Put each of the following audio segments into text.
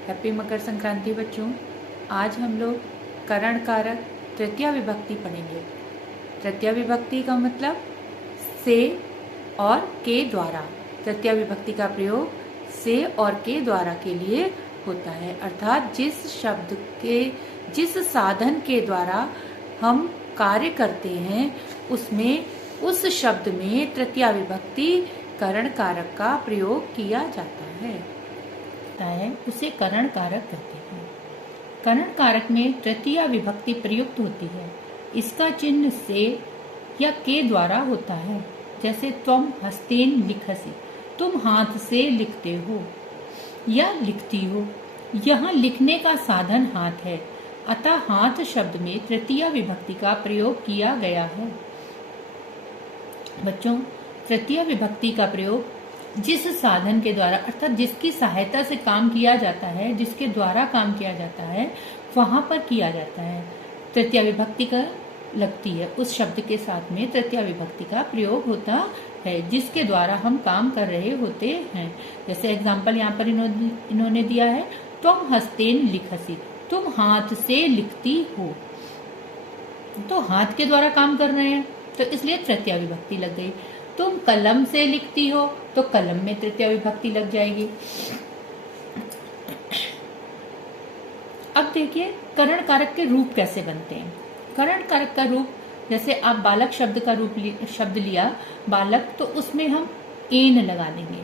Happy Makar Sankranti बच्चों। आज हम लोग करण कारक तृतीया विभक्ति पढ़ेंगे। तृतीया विभक्ति का मतलब से और के द्वारा। तृतीया विभक्ति का प्रयोग से और के द्वारा के लिए होता है, अर्थात जिस साधन के द्वारा हम कार्य करते हैं उसमें उस शब्द में तृतीया विभक्ति करण कारक का प्रयोग किया जाता है उसे करण कारक कहते हैं। करण कारक में तृतीया विभक्ति प्रयुक्त होती है। इसका चिन्ह से या के द्वारा होता है, जैसे त्वम हस्तेन लिखसि, तुम हाथ से लिखते हो या लिखती हो। यहाँ लिखने का साधन हाथ है, अतः हाथ शब्द में तृतीया विभक्ति का प्रयोग किया गया है। बच्चों, तृतीया विभक्ति का प्रयोग जिस साधन के द्वारा अर्थात जिसकी सहायता से काम किया जाता है, जिसके द्वारा काम किया जाता है, वहां पर किया जाता है। तृतीया विभक्ति का लगती है, उस शब्द के साथ में तृतीया विभक्ति का प्रयोग होता है जिसके द्वारा हम काम कर रहे होते हैं। जैसे एग्जाम्पल यहाँ पर इन्होंने दिया है, तुम हस्तेन लिखसी, तुम हाथ से लिखती हो। तो हाथ के द्वारा काम कर रहे हैं, तो इसलिए तृतीया विभक्ति लग गई। तुम कलम से लिखती हो, तो कलम में तृतीया विभक्ति लग जाएगी। अब देखिए करण कारक के रूप कैसे बनते हैं। करण कारक का रूप, जैसे आप बालक शब्द का शब्द लिया बालक, तो उसमें हम एन लगा देंगे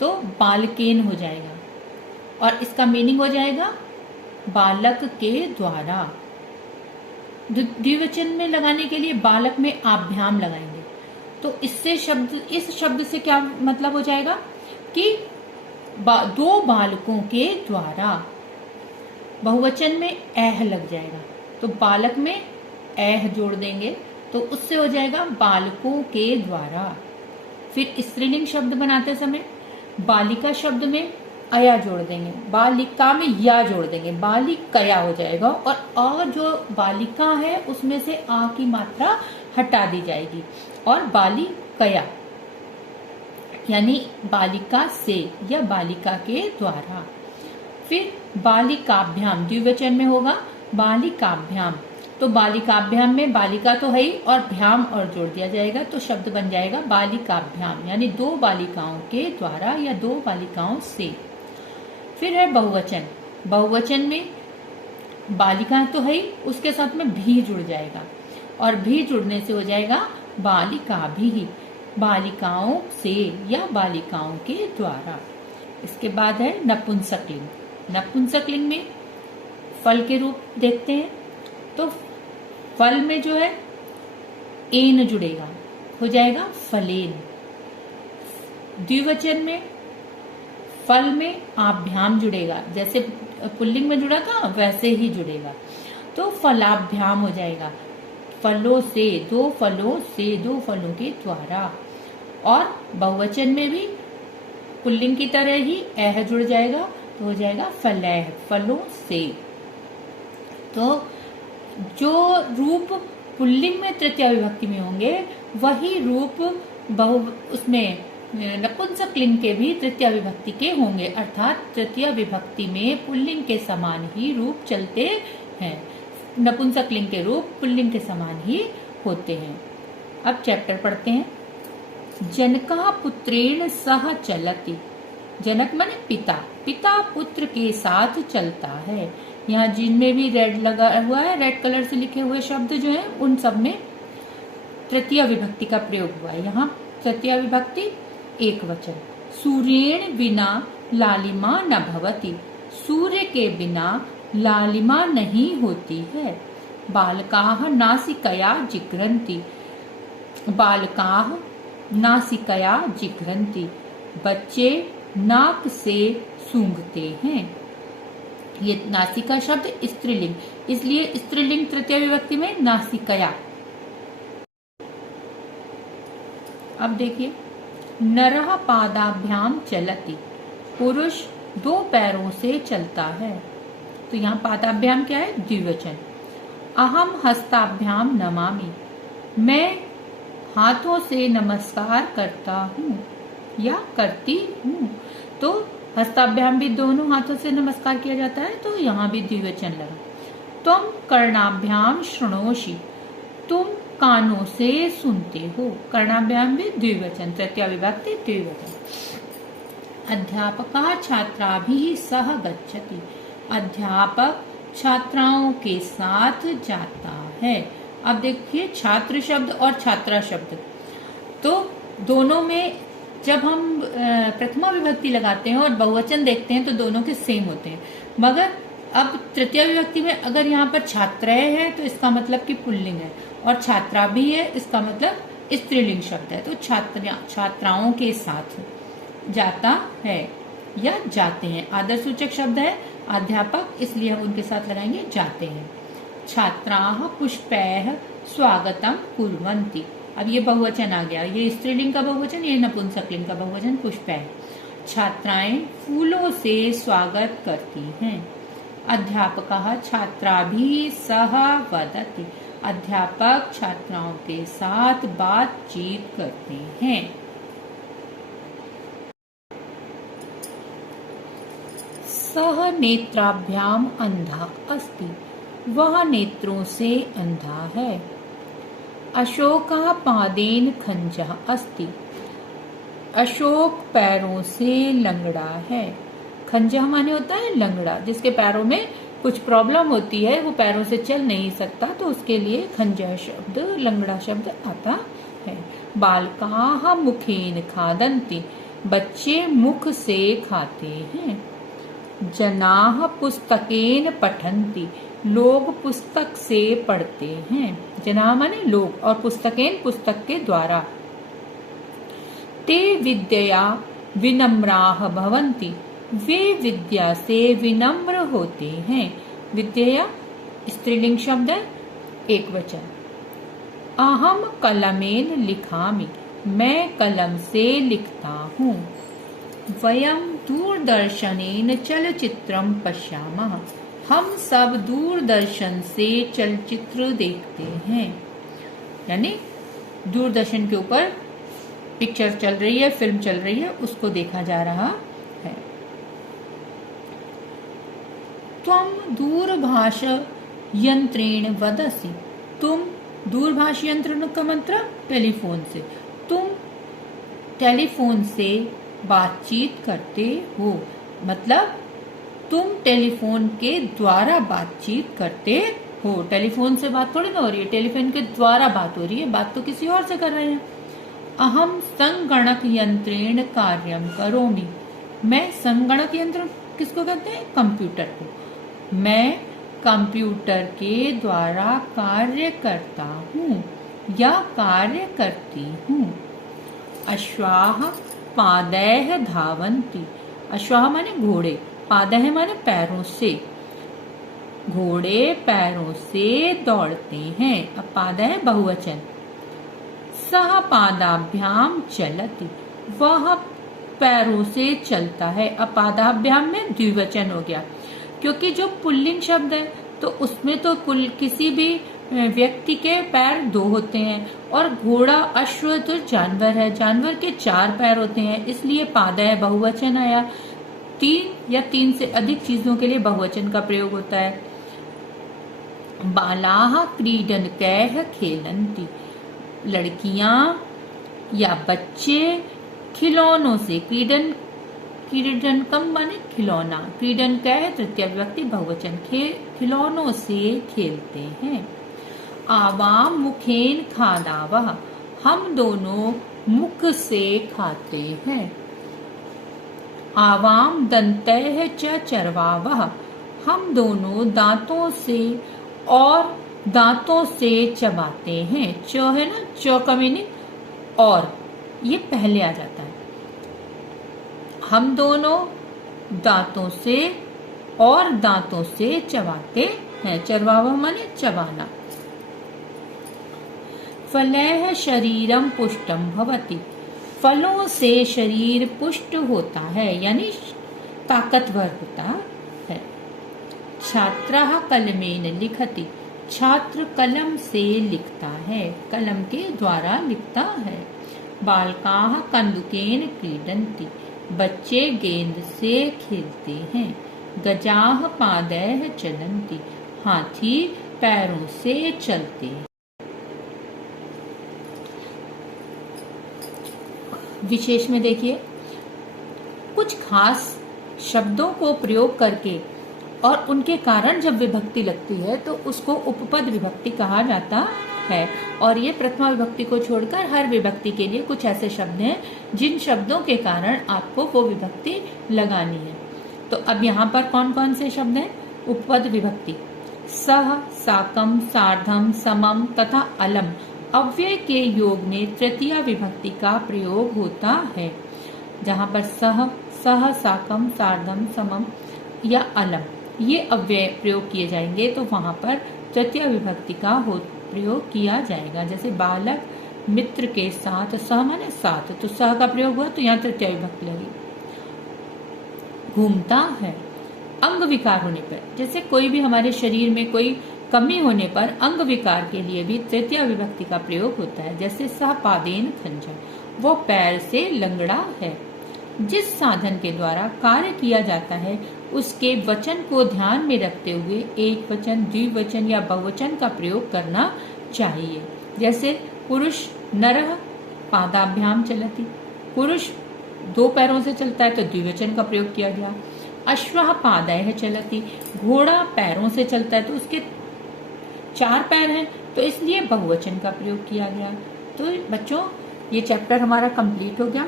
तो बालकेन हो जाएगा, और इसका मीनिंग हो जाएगा बालक के द्वारा। द्विवचन में लगाने के लिए बालक में आभ्याम लगाएंगे, तो इस शब्द से क्या मतलब हो जाएगा कि दो बालकों के द्वारा। बहुवचन में ऐह लग जाएगा, तो बालक में ऐह जोड़ देंगे तो उससे हो जाएगा बालकों के द्वारा। फिर स्त्रीलिंग शब्द बनाते समय बालिका शब्द में अया जोड़ देंगे, बालिका में या जोड़ देंगे, बालिकया हो जाएगा, और आ जो बालिका है उसमें से आ की मात्रा हटा दी जाएगी और बालिकया यानी बालिका से या बालिका के द्वारा। फिर बालिकाभ्याम द्विवचन में होगा बालिकाभ्याम, तो बालिकाभ्याम में बालिका तो है ही और भ्याम और जोड़ दिया जाएगा, तो शब्द बन जाएगा बालिकाभ्याम यानी दो बालिकाओं के द्वारा या दो बालिकाओं से। फिर है बहुवचन, बहुवचन में बालिका तो है ही, उसके साथ में भी जुड़ जाएगा, और भी जुड़ने से हो जाएगा बालिका भी, बालिकाओं से या बालिकाओं के द्वारा। इसके बाद है नपुंसकलिंग। नपुंसकलिंग में फल के रूप देखते हैं, तो फल में जो है एन जुड़ेगा, हो जाएगा फलेन। द्विवचन में फल में आभ्याम जुड़ेगा, जैसे पुल्लिंग में जुड़ा था वैसे ही जुड़ेगा, तो फलाभ्याम हो जाएगा, फलों से, दो फलों से, दो फलों के द्वारा। और बहुवचन में भी पुल्लिंग की तरह ही ऐह जुड़ जाएगा, तो हो जाएगा फलैह, फलों से। तो जो रूप पुल्लिंग में तृतीया विभक्ति में होंगे वही रूप उसमें नपुंसकलिंग के भी तृतीया विभक्ति के होंगे, अर्थात तृतीया विभक्ति में पुल्लिंग के समान ही रूप चलते हैं। नपुंसकलिंग के रूप पुल्लिंग के समान ही होते हैं। अब चैप्टर पढ़ते हैं। जनका पुत्रेण सह चलति। जनक माने पिता, पिता पुत्र के साथ चलता है। यहाँ जिनमें भी रेड लगा हुआ है, रेड कलर से लिखे हुए शब्द जो है उन सब में तृतीया विभक्ति का प्रयोग हुआ है। यहाँ तृतीया विभक्ति एक वचन। सूर्येण बिना लालिमा न भवति। सूर्य के बिना लालिमा नहीं होती है। बालकाः नासिकया जिघ्रन्ति। बालकाः नासिकया जिघ्रन्ति। बच्चे नाक से सूंघते हैं। ये नासिका शब्द स्त्रीलिंग, इसलिए स्त्रीलिंग तृतीय विभक्ति में नासिकया। अब देखिए, नरः पादाभ्याम चलति। पुरुष दो पैरों से चलता है, तो यहाँ पादाभ्याम क्या है? द्विवचन। अहम हस्ताभ्याम नमामि। मैं हाथों से नमस्कार करता हूँ या करती हूँ, तो हस्ताभ्याम भी दोनों हाथों से नमस्कार किया जाता है, तो यहाँ भी द्विवचन लगा। तुम कर्णाभ्याम शृणोषि, तुम कानों से सुनते हो। कर्णाभ्याम भी द्विवचन, तृतीया विभक्ति द्विवचन। अध्यापकः छात्राभिः सह गच्छति, अध्यापक छात्राओं के साथ जाता है। अब देखिए छात्र शब्द और छात्रा शब्द, तो दोनों में जब हम प्रथमा विभक्ति लगाते हैं और बहुवचन देखते हैं तो दोनों के सेम होते हैं, मगर अब तृतीय विभक्ति में अगर यहाँ पर छात्राएं है तो इसका मतलब कि पुल्लिंग है, और छात्रा भी है इसका मतलब स्त्रीलिंग शब्द है। तो छात्राओं के साथ जाता है या जाते हैं। आदर सूचक शब्द है अध्यापक, इसलिए हम उनके साथ लगाएंगे जाते हैं। छात्राः पुष्पैः स्वागतम कुर्वन्ति, अब ये बहुवचन आ गया, ये स्त्रीलिंग का बहुवचन, ये नपुंसकलिंग का बहुवचन पुष्पैः। छात्राएं फूलों से स्वागत करती हैं। अध्यापकः छात्राभिः सह वदति, अध्यापक छात्राओं के साथ बातचीत करते हैं। सह नेत्राभ्याम अंधा अस्ति, वह नेत्रों से अंधा है। अशोकः पादेन खंजः अस्ति, अशोक पैरों से लंगड़ा है। खंजह माने होता है लंगड़ा, जिसके पैरों में कुछ प्रॉब्लम होती है, वो पैरों से चल नहीं सकता, तो उसके लिए खंजह शब्द, लंगड़ा शब्द आता है। बालकाः मुखेन खादन्ति, बच्चे मुख से खाते हैं। जनाः पुस्तकेन पठन्ति, लोग पुस्तक से पढ़ते हैं। जनाः माने लोग, और पुस्तकेन पुस्तक के द्वारा। ते विद्यया विनम्राः भवन्ति, वे विद्या से विनम्र होते हैं। विद्यया स्त्रीलिंग शब्द है, एक वचन। अहम कलमेन लिखामि, मैं कलम से लिखता हूँ। वयम दूरदर्शनेन चलचित्रम पश्यामः, हम सब दूरदर्शन से चलचित्र देखते हैं। यानी दूरदर्शन के ऊपर पिक्चर चल रही है, फिल्म चल रही है, उसको देखा जा रहा है। त्वं दूरभाष यंत्रेण वदसि, तुम दूरभाष यंत्र का मतलब टेलीफोन से, तुम टेलीफोन से बातचीत करते हो, मतलब तुम टेलीफोन के द्वारा बातचीत करते हो। टेलीफोन से बात थोड़ी ना हो रही है, टेलीफोन के द्वारा बात हो रही है, बात तो किसी और से कर रहे हैं। अहम संगणक यंत्रेण कार्यम करोमि, मैं संगणक यंत्र किसको कहते हैं? कंप्यूटर को। मैं कंप्यूटर के द्वारा कार्य करता हूँ या कार्य करती हूँ। अश्वाः पादैः धावन्ति, अश्वाः माने घोड़े, पादैः माने पैरों से, घोड़े पैरों से दौड़ते हैं। अब पादैः बहुवचन। सह पादाभ्याम चलति, वह पैरों से चलता है। अब पादाभ्याम में द्विवचन हो गया, क्योंकि जो पुल्लिंग शब्द है तो उसमें तो किसी भी व्यक्ति के पैर दो होते हैं, और घोड़ा अश्व तो जानवर है, जानवर के 4 पैर होते हैं, इसलिए पादैः बहुवचन आया। 3 या 3 से अधिक चीजों के लिए बहुवचन का प्रयोग होता है। बालाः क्रीडनकैः खेलन्ति, लड़कियां या बच्चे खिलौनों से, क्रीडनकम माने खिलौना, क्रीडनकैः तृतीय विभक्ति बहुवचन, खिलौनों से खेलते हैं। आवाम मुखेन खादावः, हम दोनों मुख से खाते हैं। आवाम दन्तैः च चर्वावः, हम दोनों दांतों से और दांतों से चबाते हैं। च है ना, च का मीनिंग और, ये पहले आ जाता है। हम दोनों दांतों से और दांतों से चबाते हैं। चरवावा माने चबाना। फलैः शरीरम पुष्टम भवति, फलों से शरीर पुष्ट होता है, यानी ताकतवर होता है। छात्रः कलमेन लिखति, छात्र कलम से लिखता है, कलम के द्वारा लिखता है। बालकाः कन्दुकेन क्रीडन्ति, बच्चे गेंद से खेलते हैं। गजाः पादैः चलन्ति, हाथी पैरों से चलते हैं। विशेष में देखिए, कुछ खास शब्दों को प्रयोग करके और उनके कारण जब विभक्ति लगती है तो उसको उपपद विभक्ति कहा जाता है। और ये प्रथमा विभक्ति को छोड़कर हर विभक्ति के लिए कुछ ऐसे शब्द हैं जिन शब्दों के कारण आपको वो विभक्ति लगानी है। तो अब यहाँ पर कौन कौन से शब्द हैं? उपपद विभक्ति। सह, साकम, सार्धम, समम तथा अलम अव्यय के योग में तृतीया विभक्ति का प्रयोग होता है। जहाँ पर सह, साकम, सार्धम, समम या अलम ये अव्यय प्रयोग किए जाएंगे तो वहां पर तृतीय विभक्ति का प्रयोग किया जाएगा। जैसे बालक मित्र के साथ, सह माने साथ, तो सह का प्रयोग हुआ तो यहाँ तृतीय विभक्ति लगी। घूमता है, अंग विकार होने पर, जैसे कोई भी हमारे शरीर में कोई कमी होने पर अंग विकार के लिए भी तृतीय विभक्ति का प्रयोग होता है। जैसे सह पादेन खंजर, वो पैर से लंगड़ा है। जिस साधन के द्वारा कार्य किया जाता है उसके वचन को ध्यान में रखते हुए एक वचन, द्विवचन या बहुवचन का प्रयोग करना चाहिए। जैसे पुरुष नरः पादाभ्याम चलति, पुरुष दो पैरों से चलता है तो द्विवचन का प्रयोग किया गया। अश्वः पादैः चलति, घोड़ा पैरों से चलता है तो उसके 4 पैर हैं तो इसलिए बहुवचन का प्रयोग किया गया। तो बच्चों ये चैप्टर हमारा कंप्लीट हो गया।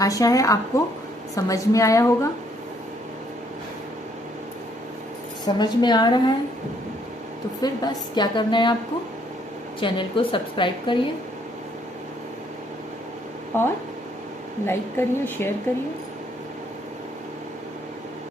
आशा है आपको समझ में आया होगा। समझ में आ रहा है तो फिर बस क्या करना है, आपको चैनल को सब्सक्राइब करिए और लाइक करिए, शेयर करिए।